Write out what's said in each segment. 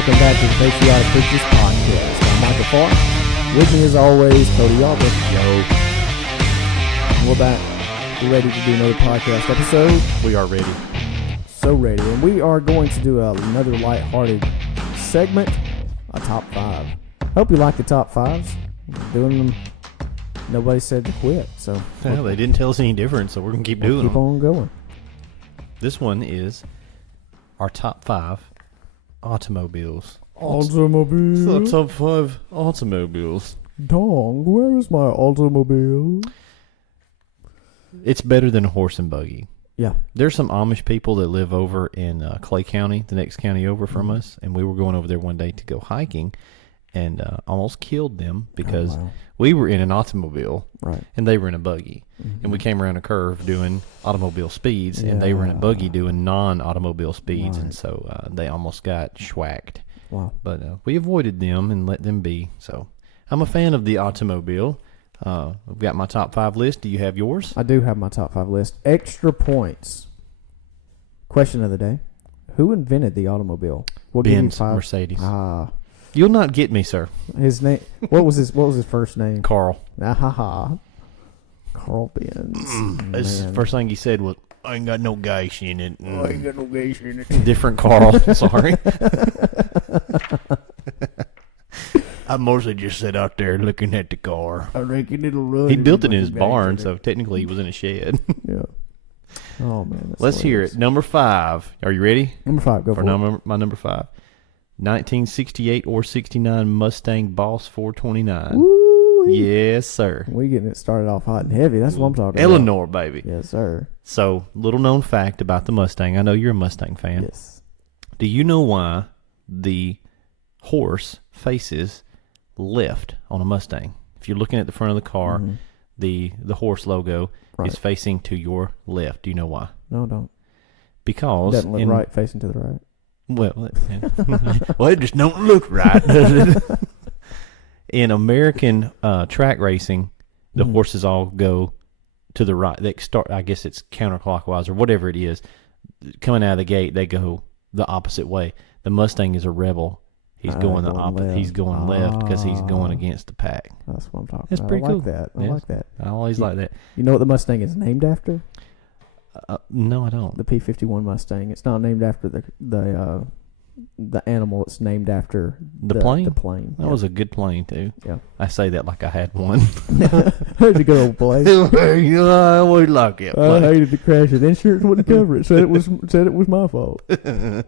welcome back to the Patriotic Podcast. I'm Michael Farr. With me as always, Cody Albert. Yo. We're back. We're ready to do another podcast episode. We are ready. So ready. And we are going to do another lighthearted segment, a top five. Hope you like the top fives. We're doing them. Nobody said to quit, so. Well, they didn't tell us any different, so we're going to keep doing them. Keep on going. This one is our top five automobiles. Automobiles. Top five automobiles. Dong, where is my automobile? It's better than a horse and buggy. Yeah. There's some Amish people that live over in Clay County, the next county over from us, and we were going over there one day to go hiking, and almost killed them because we were in an automobile, right, and they were in a buggy, and we came around a curve doing automobile speeds, and they were in a buggy doing non-automobile speeds, and so they almost got schwacked. Wow. But we avoided them and let them be. So I'm a fan of the automobile. I've got my top five list. Do you have yours? I do have my top five list. Extra points. Question of the day: who invented the automobile? We'll Benz, Mercedes. Ah, you'll not get me, sir. his name. What was his first name? Carl. Ah ha ha. Carl Benz. The first thing he said was, "I ain't got no gas in it." I ain't got no gas in it. Different Carl. Sorry. I mostly just sat out there looking at the car. I reckon it'll run. He built it in his barn, so technically he was in a shed. Yeah. Oh man. Let's hear it. Number five. Are you ready? Number five. Go for it. My number five. 1968 or 69 Mustang Boss 429. Woo-wee. Yes, sir. We getting it started off hot and heavy. That's what I'm talking Eleanor, baby. about. Yes, sir. So, little known fact about the Mustang. I know you're a Mustang fan. Yes. Do you know why the horse faces left on a Mustang? If you're looking at the front of the car, the horse logo is facing to your left. Do you know why? No, don't. Because It doesn't look right facing to the right. Well, it just don't look right, does it? In American track racing, the horses all go to the right. They start. I guess it's counterclockwise or whatever it is. Coming out of the gate, they go the opposite way. The Mustang is a rebel. He's going the opposite. He's going left because he's going against the pack. That's what I'm talking That's about. pretty cool. I like that. I always like that. You know what the Mustang is named after? No, I don't. The P-51 Mustang. It's not named after the animal. It's named after the plane. The plane. That was a good plane too. Yeah. I say that like I had one. It's a good old plane. I always like it. I hated to crash it. Insurance wouldn't cover it. Said it was my fault. Should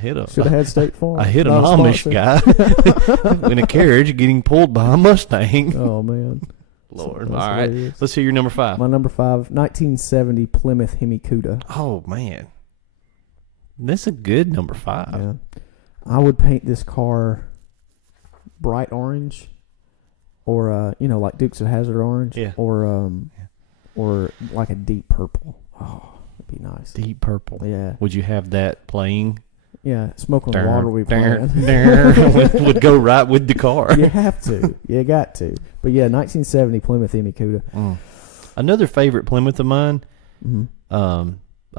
have had State Farm. I hit an Amish guy in a carriage getting pulled by a Mustang. Oh man. Lord. That's all right. hilarious. Let's hear your number five. My number five, 1970 Plymouth Hemi-Cuda. Oh, man. That's a good number five. Yeah. I would paint this car bright orange or, like Dukes of Hazzard orange. Yeah. Or like a deep purple. Oh, it'd be nice. Deep purple. Yeah. Would you have that playing? Yeah. Smoke on the Water we playing. would go right with the car. You have to. You got to. But yeah, 1970 Plymouth Hemi-Cuda. Another favorite Plymouth of mine, a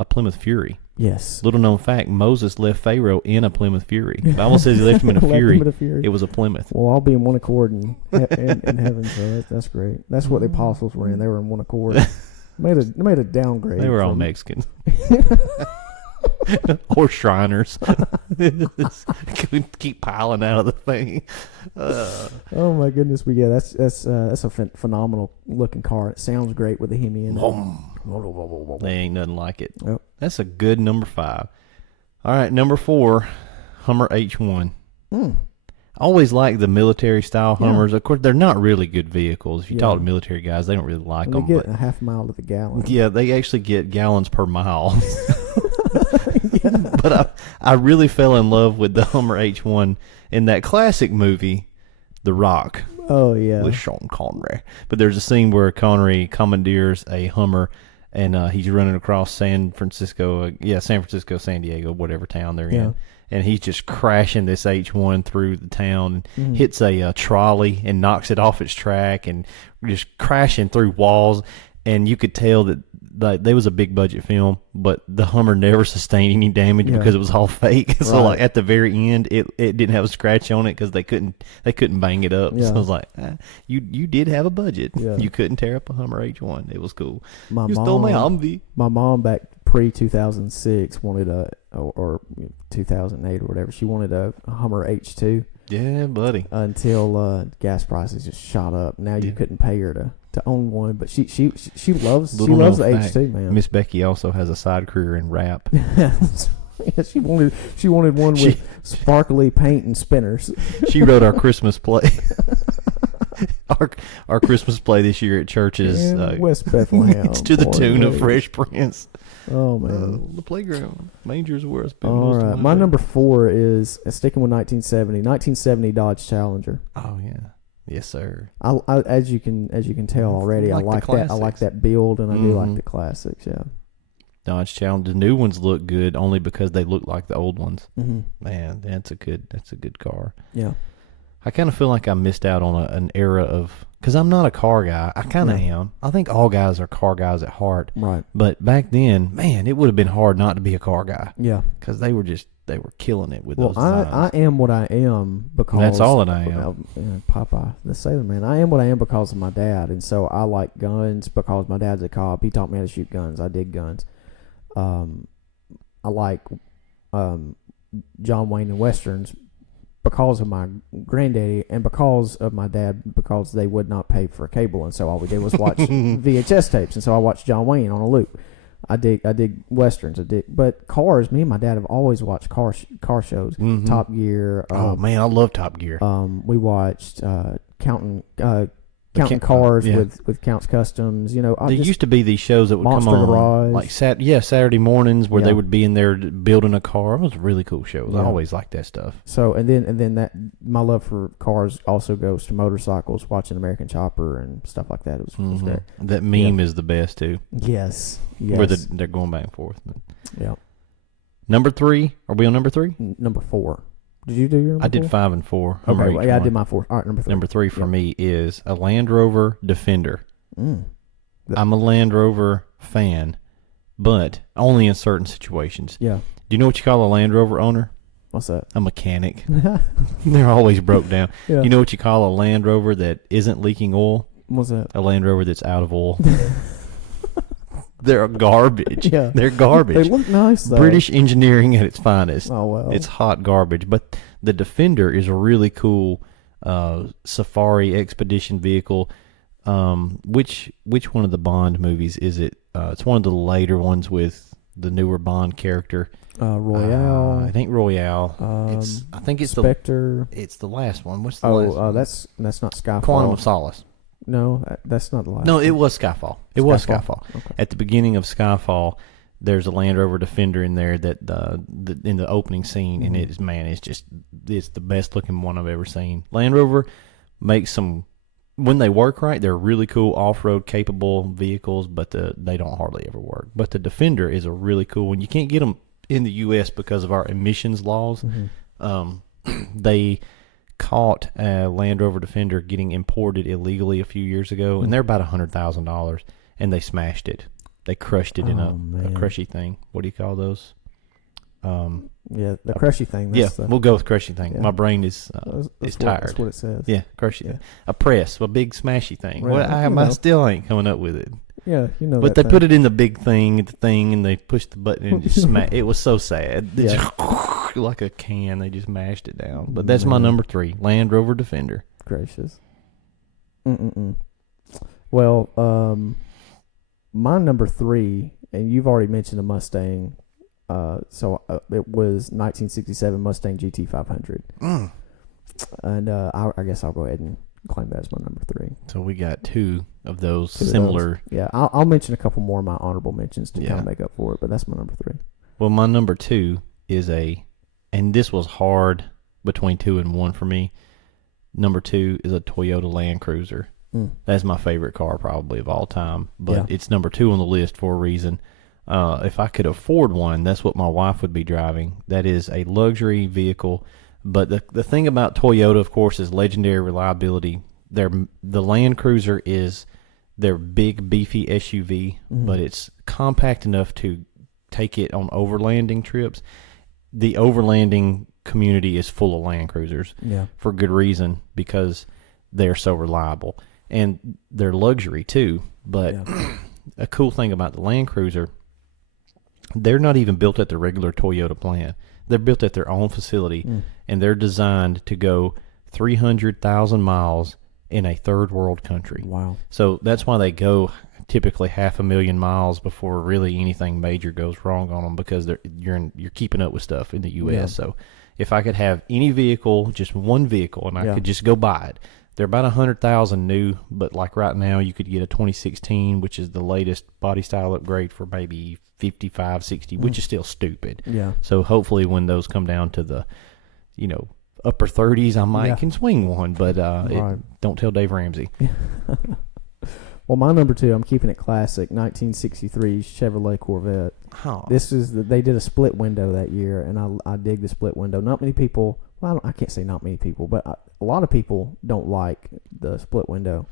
Plymouth Fury. Yes. Little known fact, Moses left Pharaoh in a Plymouth Fury. The Bible says he left him in a Fury. It was a Plymouth. Well, I'll be in one accord in heaven, so that's great. That's what the apostles were in. They were in one accord. Made a downgrade. They were all Mexicans. Or Shriners. Keep piling out of the thing. Oh my goodness! But yeah, that's a phenomenal looking car. It sounds great with the Hemi in it. They ain't nothing like it. Yep. That's a good number five. All right, number four, Hummer H1. I always like the military style Hummers. Of course, they're not really good vehicles. If you talk to military guys, they don't really like them. They get a half mile to the gallon. Yeah, they actually get gallons per mile. But I really fell in love with the Hummer H1 in that classic movie, The Rock. Oh, yeah. With Sean Connery. But there's a scene where Connery commandeers a Hummer, and he's running across San Francisco, San Diego, whatever town they're in. And he's just crashing this H1 through the town, hits a trolley and knocks it off its track and just crashing through walls. And you could tell that like they was a big budget film, but the Hummer never sustained any damage because it was all fake. So like at the very end, it didn't have a scratch on it because they couldn't bang it up. So I was like, you did have a budget. Yeah. You couldn't tear up a Hummer H1. It was cool. You stole my Humvee. My mom back pre-2006 wanted or 2008 or whatever. She wanted a Hummer H2. Yeah, buddy. Until gas prices just shot up. Now you couldn't pay her to own one, but she loves the H2, man. Miss Becky also has a side career in rap. Yeah, she wanted one with sparkly paint and spinners. She wrote our Christmas play. Our Christmas play this year at church is West Bethlehem. It's to the tune of Fresh Prince. Oh man, the playground mangers where I spent all most right. of My day. number 4 is sticking with 1970 Dodge Challenger. Oh yeah, yes sir. I as you can tell already, I like that. I like that build, and I do like the classics. Yeah. Dodge Challenger. The new ones look good only because they look like the old ones. Mm-hmm. Man, that's a good car. Yeah. I kind of feel like I missed out on an era of, because I'm not a car guy. I kind of am. I think all guys are car guys at heart. Right. But back then, man, it would have been hard not to be a car guy. Yeah. Because they were killing it with those designs. I am what I am because that's all that I am. Popeye, the Sailor Man. I am what I am because of my dad, and so I like guns because my dad's a cop. He taught me how to shoot guns. I dig guns. I like John Wayne and westerns because of my granddaddy and because of my dad, because they would not pay for cable, and so all we did was watch VHS tapes, and so I watched John Wayne on a loop. I dig westerns. But cars. Me and my dad have always watched car shows. Mm-hmm. Top Gear. Oh man, I love Top Gear. We watched Counting Cars with Count's Customs. You know, there used to be these shows that would Monster come on Garage. like Saturday mornings where they would be in there building a car. It was really cool shows. I always liked that stuff. So and then that my love for cars also goes to motorcycles, watching American Chopper and stuff like that. It was great. That meme is the best too. Yes. Where they're going back and forth. Yeah. Number 3. Are we on number 3? Number 4. Did you do your number 4? I did 5 and 4. Okay, I did my 4. All right, number 3. Number 3 for me is a Land Rover Defender. I'm a Land Rover fan, but only in certain situations. Yeah. Do you know what you call a Land Rover owner? What's that? A mechanic. They're always broke down. Yeah. You know what you call a Land Rover that isn't leaking oil? What's that? A Land Rover that's out of oil. They're garbage. Yeah. They're garbage. They look nice, though. British engineering at its finest. Oh, well. It's hot garbage. But the Defender is a really cool safari expedition vehicle. Which one of the Bond movies is it? It's one of the later ones with the newer Bond character. Royale. I think Royale. I think it's Spectre. It's the last one. What's the last one? That's not Skyfall. Quantum of Solace. No, that's not the last. No, it was Skyfall. It was Skyfall. Skyfall. Okay. At the beginning of Skyfall, there's a Land Rover Defender in there that in the opening scene, and it's the best looking one I've ever seen. Land Rover makes some, when they work right, they're really cool off-road capable vehicles, but they don't hardly ever work. But the Defender is a really cool one. You can't get them in the U.S. because of our emissions laws. They caught a Land Rover Defender getting imported illegally a few years ago, and they're about $100,000, and they smashed it. They crushed it in a crushy thing. What do you call those? The crushy thing. We'll go with crushy thing. Yeah. My brain is tired. That's what it says. Yeah, crushy. Yeah. A press, a big smashy thing. Right. I still ain't coming up with it. Yeah, you know. But they put it in the big thing, and they pushed the button and just smash. It was so sad. Like a can, they just mashed it down. But that's my number 3, Land Rover Defender. Gracious. Well, my number 3, and you've already mentioned a Mustang. So it was 1967 Mustang GT 500. And I guess I'll go ahead and claim that as my number 3. So we got 2 of those similar. Yeah, I'll mention a couple more of my honorable mentions to kind of make up for it, but that's my number 3. Well, my number 2 is and this was hard between 2 and 1 for me. Number 2 is a Toyota Land Cruiser. That's my favorite car probably of all time, but it's number 2 on the list for a reason. If I could afford one, that's what my wife would be driving. That is a luxury vehicle. But the thing about Toyota, of course, is legendary reliability. The Land Cruiser is They're big, beefy SUV, but it's compact enough to take it on overlanding trips. The overlanding community is full of Land Cruisers for good reason, because they're so reliable. And they're luxury too. But a cool thing about the Land Cruiser, they're not even built at the regular Toyota plant. They're built at their own facility, and they're designed to go 300,000 miles in a third world country. Wow. So that's why they go typically 500,000 miles before really anything major goes wrong on them, because you're keeping up with stuff in the U.S. Yeah. So if I could have any vehicle, just one vehicle, and I could just go buy it, they're about 100,000 new, but like right now you could get a 2016, which is the latest body style upgrade, for maybe 55, 60, which is still stupid. Yeah. So hopefully when those come down to the, upper 30s, I might can swing one, but don't tell Dave Ramsey. Well, my number 2, I'm keeping it classic, 1963 Chevrolet Corvette. Oh. They did a split window that year, and I dig the split window. Not many people, well, I can't say not many people, but a lot of people don't like the split window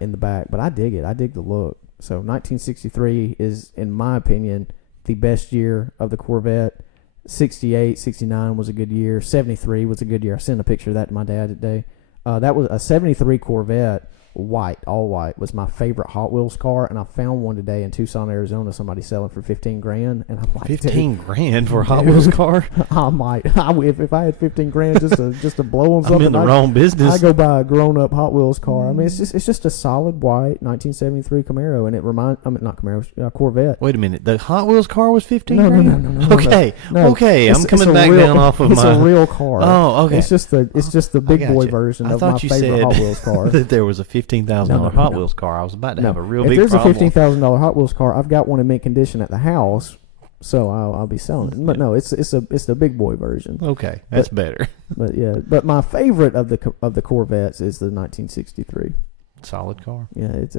in the back, but I dig it. I dig the look. So 1963 is, in my opinion, the best year of the Corvette. 68, 69 was a good year. 73 was a good year. I sent a picture of that to my dad today. That was a 73 Corvette. White, all white, was my favorite Hot Wheels car, and I found one today in Tucson, Arizona. Somebody selling for $15,000, and I'm like, $15,000 for a Hot Wheels car? I might. If I had $15,000 just to blow on something, I'm in the wrong business. I go buy a grown-up Hot Wheels car. I mean, it's just a solid white 1973 Camaro, and it not Camaro, Corvette. Wait a minute, the Hot Wheels car was $15,000? No. Okay, No. okay, I'm coming back down off of it's my. It's a real car. Oh, okay. It's just the big boy version of my favorite Hot Wheels car. That there was a $15,000 Hot Wheels car. I was about to have a real big If problem. there's a $15,000 Hot Wheels car, I've got one in mint condition at the house, so I'll be selling it. But no, it's the big boy version. Okay, that's better. But my favorite of the Corvettes is the 1963. Solid car. Yeah, it's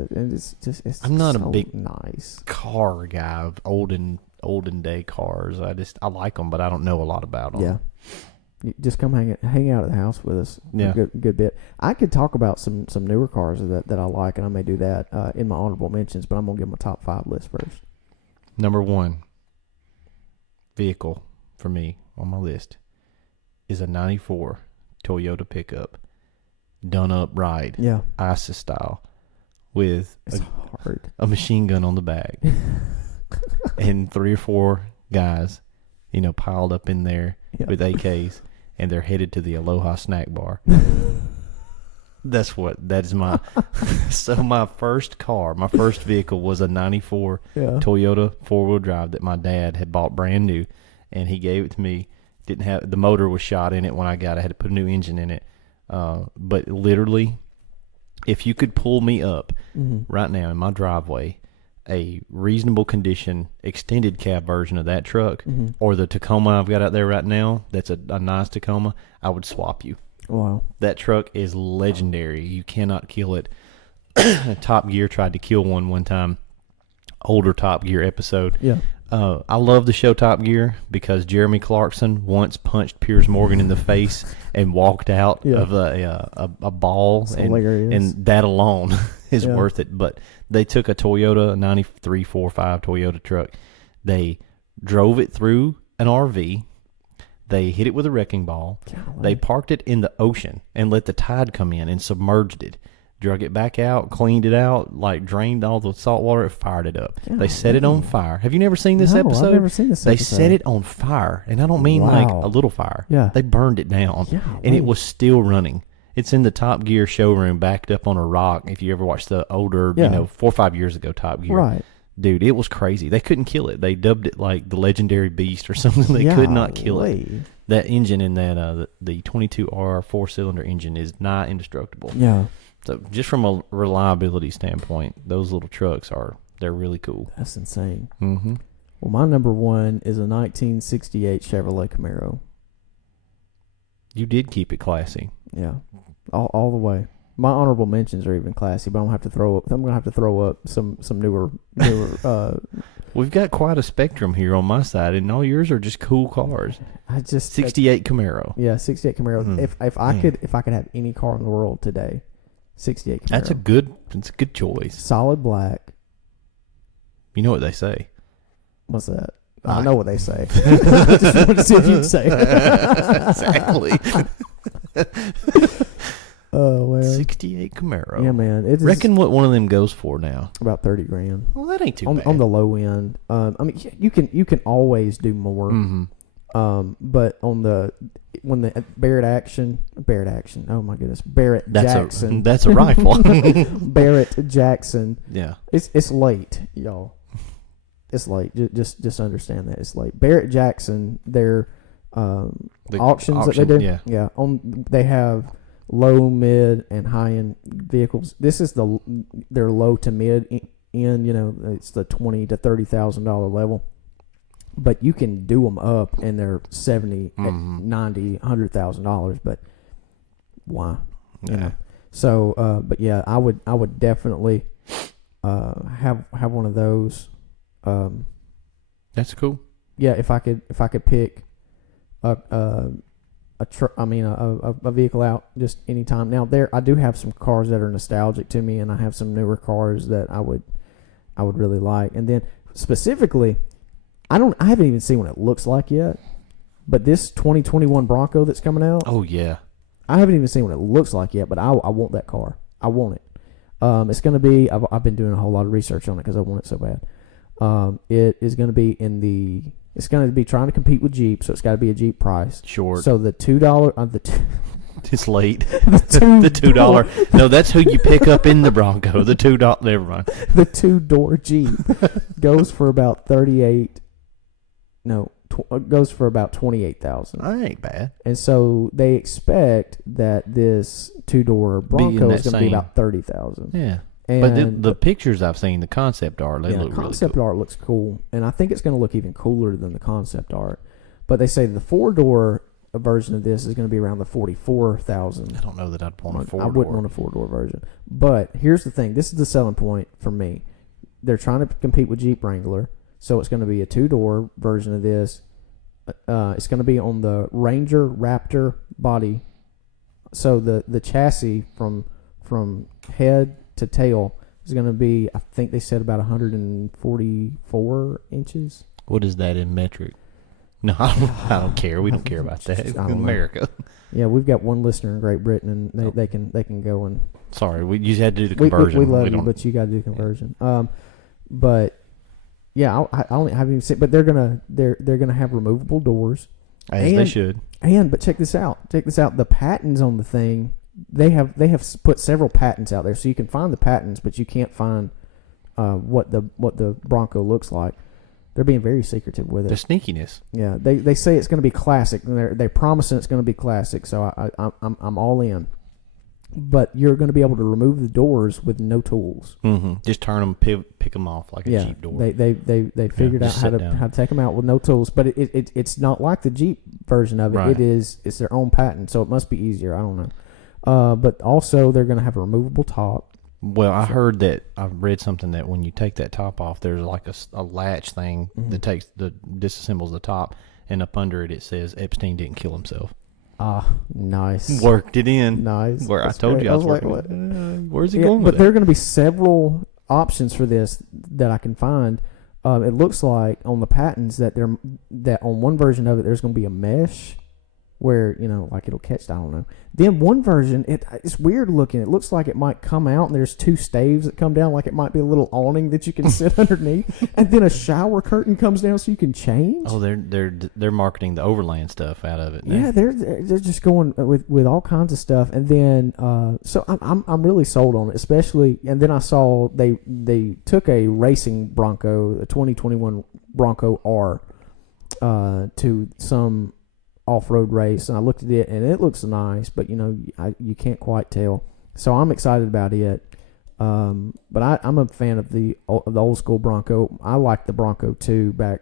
I'm not so a big nice car guy of olden day cars. I like them, but I don't know a lot about them. Yeah. You just come hang out at the house with us. Yeah. A good bit. I could talk about some newer cars that I like, and I may do that in my honorable mentions, but I'm going to give my top 5 list first. Number 1 vehicle for me on my list is a 94 Toyota pickup, done up right, ISIS style, with a machine gun on the back and 3 or 4 guys, piled up in there with AKs, and they're headed to the Aloha snack bar. That is my. So my first vehicle was a 94 Toyota 4-wheel drive that my dad had bought brand new, and he gave it to me. Didn't have, the motor was shot in it when I got it. I had to put a new engine in it. But literally, if you could pull me up right now in my driveway, a reasonable condition extended cab version of that truck, or the Tacoma I've got out there right now, that's a nice Tacoma, I would swap you. Wow. That truck is legendary. You cannot kill it. Top Gear tried to kill one time. Older Top Gear episode. Yeah. I love the show Top Gear because Jeremy Clarkson once punched Piers Morgan in the face and walked out of a ball, and that alone is worth it. But they took a Toyota 9345 Toyota truck. They drove it through an RV. They hit it with a wrecking ball. Golly. They parked it in the ocean and let the tide come in and submerged it. Drug it back out, cleaned it out, drained all the salt water, and fired it up. God, they set it on fire. Have you never seen this episode? I've never seen this episode. They set it on fire, and I don't mean like a little fire. Yeah. They burned it down, and it was still running. It's in the Top Gear showroom, backed up on a rock. If you ever watched the older, 4 or 5 years ago Top Gear. Right. Dude, it was crazy. They couldn't kill it. They dubbed it like the legendary beast or something. They could not kill it. That engine in that the 22R 4-cylinder engine is nigh indestructible. Yeah. So just from a reliability standpoint, those little trucks they're really cool. That's insane. Mm-hmm. Well, my number 1 is a 1968 Chevrolet Camaro. You did keep it classy. Yeah, all the way. My honorable mentions are even classy, but I'm gonna have to throw up some newer. We've got quite a spectrum here on my side, and all yours are just cool cars. 68 Camaro. Yeah, 68 Camaro. If I could have any car in the world today, '68 Camaro. That's a good choice. Solid black. You know what they say. What's that? I know what they say. I just wanted to see if you'd say it. Exactly. Oh, man. 68 Camaro. Yeah, man. It's Reckon what one of them goes for now. about 30 grand. Well, that ain't too bad. On the low end. I mean, you can always do more. Mm-hmm. But when the Barrett Jackson. That's a rifle. Barrett Jackson. Yeah. It's late, y'all. It's late. Just understand that it's late. Barrett Jackson, their auctions that they do. Yeah. They have low, mid, and high end vehicles. This is their low to mid end. You know, it's the $20,000 to $30,000 level. But you can do them up, and they're $70,000, $90,000, $100,000. But why? Yeah. You know? So, but yeah, I would definitely have one of those. That's cool. Yeah, if I could pick a vehicle out just anytime. Now I do have some cars that are nostalgic to me, and I have some newer cars that I would really like. And then specifically, I haven't even seen what it looks like yet. But this 2021 Bronco that's coming out. Oh yeah. I haven't even seen what it looks like yet, but I want that car. I want it. It's going to be. I've been doing a whole lot of research on it because I want it so bad. It is going to be It's going to be trying to compete with Jeep, so it's got to be a Jeep price. Short. So the $2. It's late. The $2. No, that's who you pick up in the Bronco. The $2. Never mind. The 2-door Jeep goes for about 38. No, goes for about 28,000. That ain't bad. And so they expect that this 2-door Bronco is going to be about 30,000. Yeah. And But the pictures I've seen, the concept art, they look really cool. Concept art looks cool, and I think it's going to look even cooler than the concept art. But they say the 4-door version of this is going to be around the 44,000. I don't know that I'd want a 4-door. I wouldn't want a 4-door version. But here's the thing: this is the selling point for me. They're trying to compete with Jeep Wrangler, so it's going to be a 2-door version of this. It's going to be on the Ranger Raptor body, so the chassis from head to tail is going to be, I think they said, about 144 inches. What is that in metric? No, I don't care. We don't care about that in America. Yeah, we've got one listener in Great Britain, and they can go and. Sorry, you had to do the conversion. We love you, but you got to do conversion. Yeah. But yeah, I haven't even seen. But they're gonna have removable doors. As they should. But check this out. The patents on the thing. They have put several patents out there, so you can find the patents, but you can't find what the Bronco looks like. They're being very secretive with it. The sneakiness. Yeah, they say it's going to be classic, and they're promising it's going to be classic. So I'm all in. But you're going to be able to remove the doors with no tools. Mm-hmm. Just turn them, pick them off like a Jeep door. They figured out how to take them out with no tools. But it's not like the Jeep version of it. Right. It's their own patent, so it must be easier. I don't know. But also they're going to have a removable top. Well, I heard that, I've read something that when you take that top off, there's like a latch thing that disassembles the top, and up under it says Epstein didn't kill himself. Ah, nice. Worked it in. Nice. Where That's I told great. you I was like, working. Where's he going with But there are going to be several options for this that I can find. It looks like on the patents that on one version of it there's going to be a mesh where, like it'll catch, I don't know. Then one version, it's weird looking. It looks like it might come out and there's 2 staves that come down, like it might be a little awning that you can sit underneath. And then a shower curtain comes down so you can change. Oh, they're marketing the overland stuff out of it now. Yeah, they're just going with all kinds of stuff. And then so I'm really sold on it, especially. And then I saw they took a racing Bronco, a 2021 Bronco R, to some off-road race, and I looked at it and it looks nice, but you can't quite tell. So I'm excited about it. But I'm a fan of the old school Bronco. I like the Bronco 2 back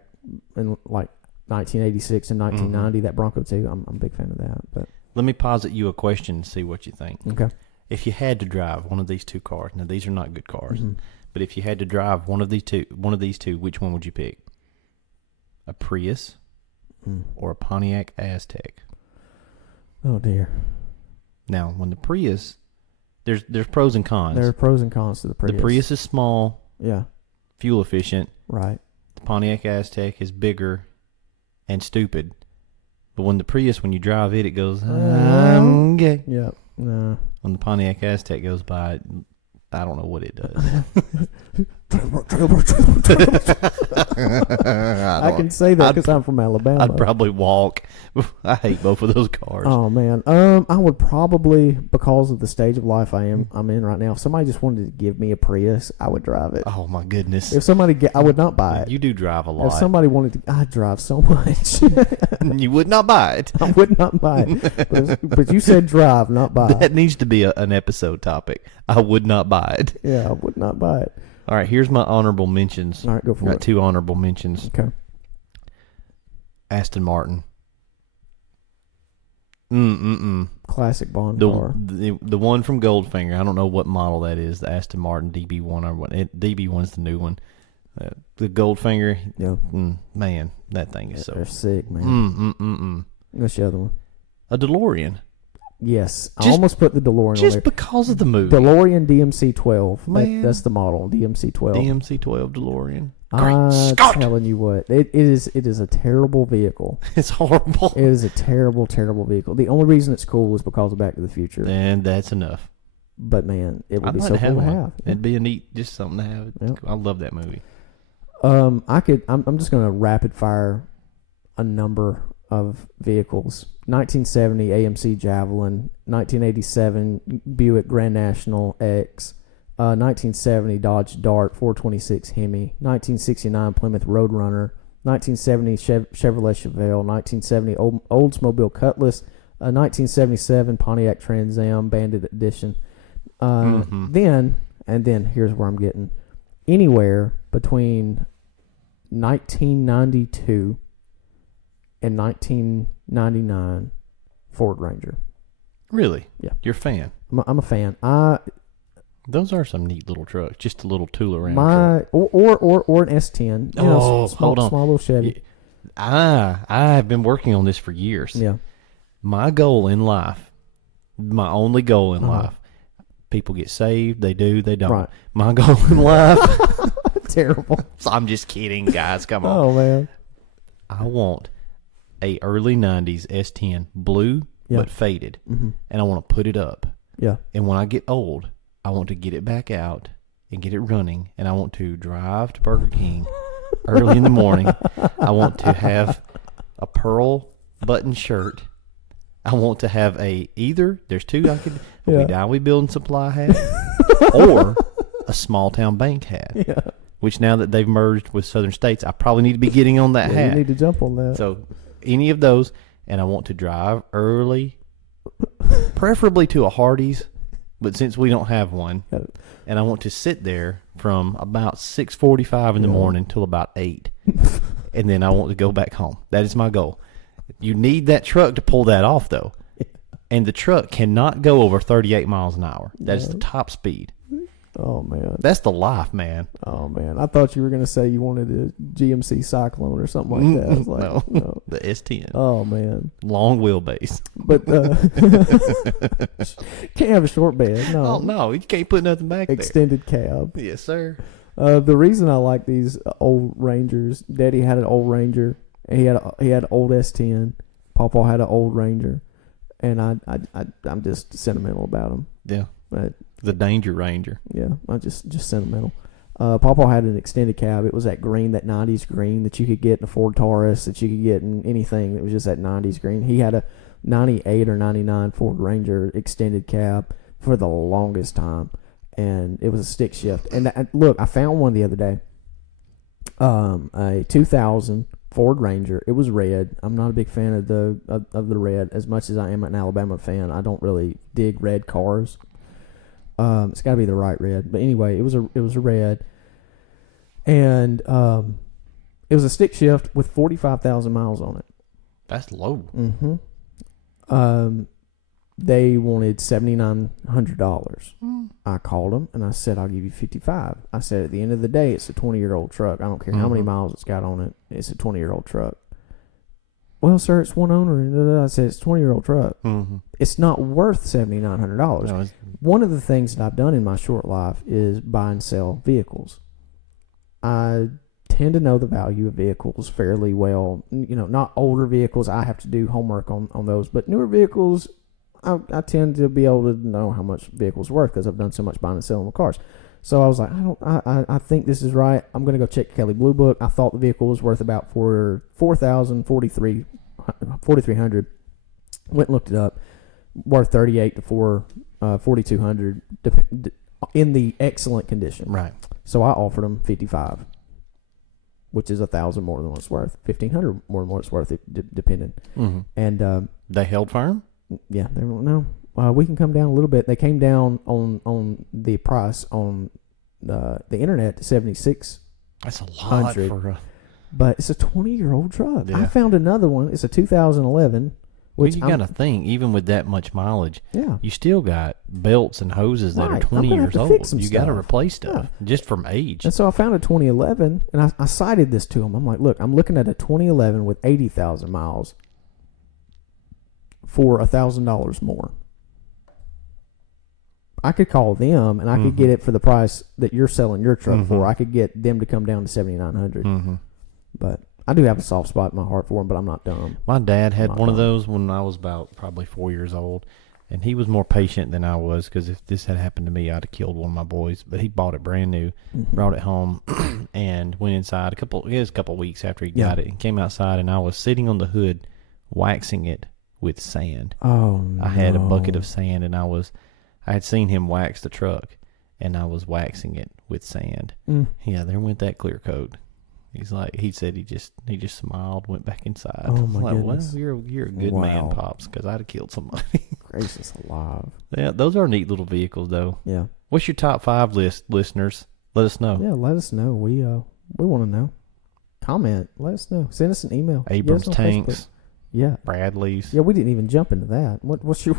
in like 1986 and 1990. That Bronco 2, I'm a big fan of that. But let me posit you a question and see what you think. Okay. If you had to drive one of these 2 cars, now these are not good cars, but if you had to drive one of these two, which one would you pick? A Prius or a Pontiac Aztek? Oh dear. Now, when the Prius, there's pros and cons. There are pros and cons to the Prius. The Prius is small, Yeah. fuel efficient. Right. The Pontiac Aztek is bigger and stupid. But when you drive it, it goes, I'm gay. Yeah. No. When the Pontiac Aztek goes by, I don't know what it does. I can say that because I'm from Alabama. I'd probably walk. I hate both of those cars. Oh man, I would probably, because of the stage of life I'm in right now. If somebody just wanted to give me a Prius, I would drive it. Oh my goodness! If somebody, I would not buy it. You do drive a lot. If somebody wanted to, I drive so much. You would not buy it. I would not buy it. But you said drive, not buy. That needs to be an episode topic. I would not buy it. Yeah, I would not buy it. All right, here's my honorable mentions. All right, go for Got it. 2 honorable mentions. Okay. Aston Martin. Classic Bond car. The one from Goldfinger. I don't know what model that is. The Aston Martin DB1 or what? DB1's the new one. The Goldfinger. Yeah. Man, that thing is They're so sick, man. What's the other one? A DeLorean. Yes, I almost put the DeLorean on there. Just because of the movie. DeLorean DMC-12. Man. That's the model, DMC-12. DMC-12 DeLorean. I'm Great Scott! telling you what, it is a terrible vehicle. It's horrible. It is a terrible, terrible vehicle. The only reason it's cool is because of Back to the Future. And that's enough. But man, it would I'd be like so to have cool to one. have. It'd be a neat, just something to have. Yep. I love that movie. I'm just gonna rapid fire a number of vehicles. 1970 AMC Javelin, 1987 Buick Grand National X, 1970 Dodge Dart 426 Hemi, 1969 Plymouth Roadrunner, 1970 Chevrolet Chevelle, 1970 Oldsmobile Cutlass, 1977 Pontiac Trans Am Bandit Edition. Then here's where I'm getting anywhere between 1992 and 1999 Ford Ranger. Really? Yeah. You're a fan? I'm a fan. Those are some neat little trucks. Just a little tool around truck. Or an S10. Hold on. Small little Chevy. I have been working on this for years. Yeah. My goal in life, my only goal in life, people get saved, they do, they don't. Right. My goal in life. Terrible. I'm just kidding, guys. Come on. Oh man. I want a early 90s S10 blue but faded, and I want to put it up. Yeah. And when I get old, I want to get it back out and get it running, and I want to drive to Burger King early in the morning. I want to have a pearl button shirt. I want to have there's two I could, a Dowie Building Supply hat or a small town bank hat. Yeah. Which now that they've merged with Southern States, I probably need to be getting on that hat. You need to jump on that. So any of those, and I want to drive early, preferably to a Hardee's, but since we don't have one, and I want to sit there from about 6:45 in the morning till about 8, and then I want to go back home. That is my goal. You need that truck to pull that off, though, and the truck cannot go over 38 miles an hour. That is the top speed. Oh man, that's the life, man. Oh man, I thought you were gonna say you wanted a GMC Cyclone or something like that. I was like, no, the S10. Oh man, long wheelbase. But can't have a short bed. No, oh no, you can't put nothing back Extended cab. Yes, sir. The reason I like these old Rangers, Daddy had an old Ranger, and he had an old S10. Papa had an old Ranger, and I'm just sentimental about them. Yeah. But the Danger Ranger. Yeah, I just sentimental. Papa had an extended cab. It was that green, that 90s green that you could get in a Ford Taurus, that you could get in anything that was just that 90s green. He had a 98 or 99 Ford Ranger extended cab for the longest time, and it was a stick shift. And look, I found one the other day, a 2000 Ford Ranger. It was red. I'm not a big fan of the red as much as I am an Alabama fan. I don't really dig red cars. It's got to be the right red, but anyway, it was a red, and it was a stick shift with 45,000 miles on it. That's low. They wanted $7,900. I called them and I said, I'll give you 55. I said, at the end of the day, it's a 20-year-old truck. I don't care how many miles it's got on it. It's a 20-year-old truck. well, sir, it's one owner. And I said, it's a 20-year-old truck. Mm-hmm. It's not worth $7,900. No, One of the things that I've done in my short life is buy and sell vehicles. I tend to know the value of vehicles fairly well. Not older vehicles. I have to do homework on those. But newer vehicles, I tend to be able to know how much vehicles worth because I've done so much buying and selling with cars. So I was like, I think this is right. I'm going to go check Kelley Blue Book. I thought the vehicle was worth about $4,300. Went and looked it up. Worth $38,000 to $4,200 in the excellent condition. right. So I offered them $55,000, which is $1,000 more than what it's worth. $1,500 more than what it's worth, depending. Mm-hmm. And They held firm. yeah, they were no. We can come down a little bit. They came down on the price on the internet to $7,600. That's a lot for a. But it's a 20-year-old truck. Yeah. I found another one. It's a 2011. Well, you got to think, even with that much mileage, Yeah. you still got belts and hoses that Right. are 20 I'm gonna years have to fix old. some You got to stuff. replace stuff just from age. And so I found a 2011, and I cited this to them. I'm like, look, I'm looking at a 2011 with 80,000 miles for $1,000 more. I could call them, and I could get it for the price that you're selling your truck for. I could get them to come down to $7,900. Mm-hmm. But I do have a soft spot in my heart for them, but I'm not dumb. My dad had Not one of dumb. those when I was about probably 4 years old, and he was more patient than I was because if this had happened to me, I'd have killed one of my boys. But he bought it brand new, brought it home, and went inside it was a couple of weeks after he got it, and came outside, and I was sitting on the hood waxing it with sand. Oh, no. I had a bucket of sand, and I had seen him wax the truck, and I was waxing it with sand. Yeah, there went that clear coat. He said he just smiled, went back inside. Oh, my Well, goodness. you're a good man, Pops, because I'd have killed somebody. Gracious alive. Yeah, those are neat little vehicles, though. Yeah. What's your top 5 list, listeners? Let us know. Yeah, let us know. We want to know. Comment. Let us know. Send us an email. Abrams Get us on Facebook. tanks, Yeah. Bradleys. Yeah, we didn't even jump into that. What's your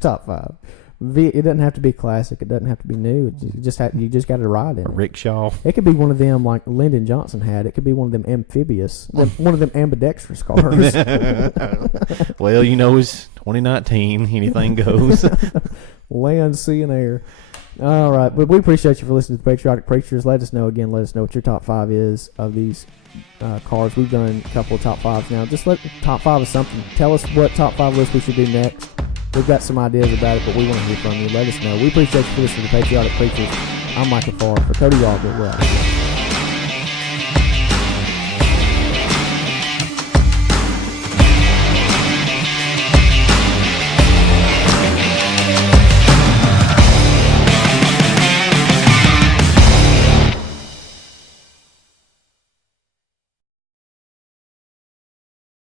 top 5? It doesn't have to be classic. It doesn't have to be new. You just got to ride in A it. rickshaw. It could be one of them like Lyndon Johnson had. It could be one of them amphibious, one of them ambidextrous cars. Well, it's 2019. Anything goes. Land, sea, and air. All right, but we appreciate you for listening to the Patriotic Preachers. Let us know what your top 5 is of these cars. We've done a couple of top 5s now. Just let top 5 of something. Tell us what top 5 list we should do next. We've got some ideas about it, but we want to hear from you. Let us know. We appreciate you for listening to the Patriotic Preachers. I'm Michael Farr. For Cody Walker, we're out.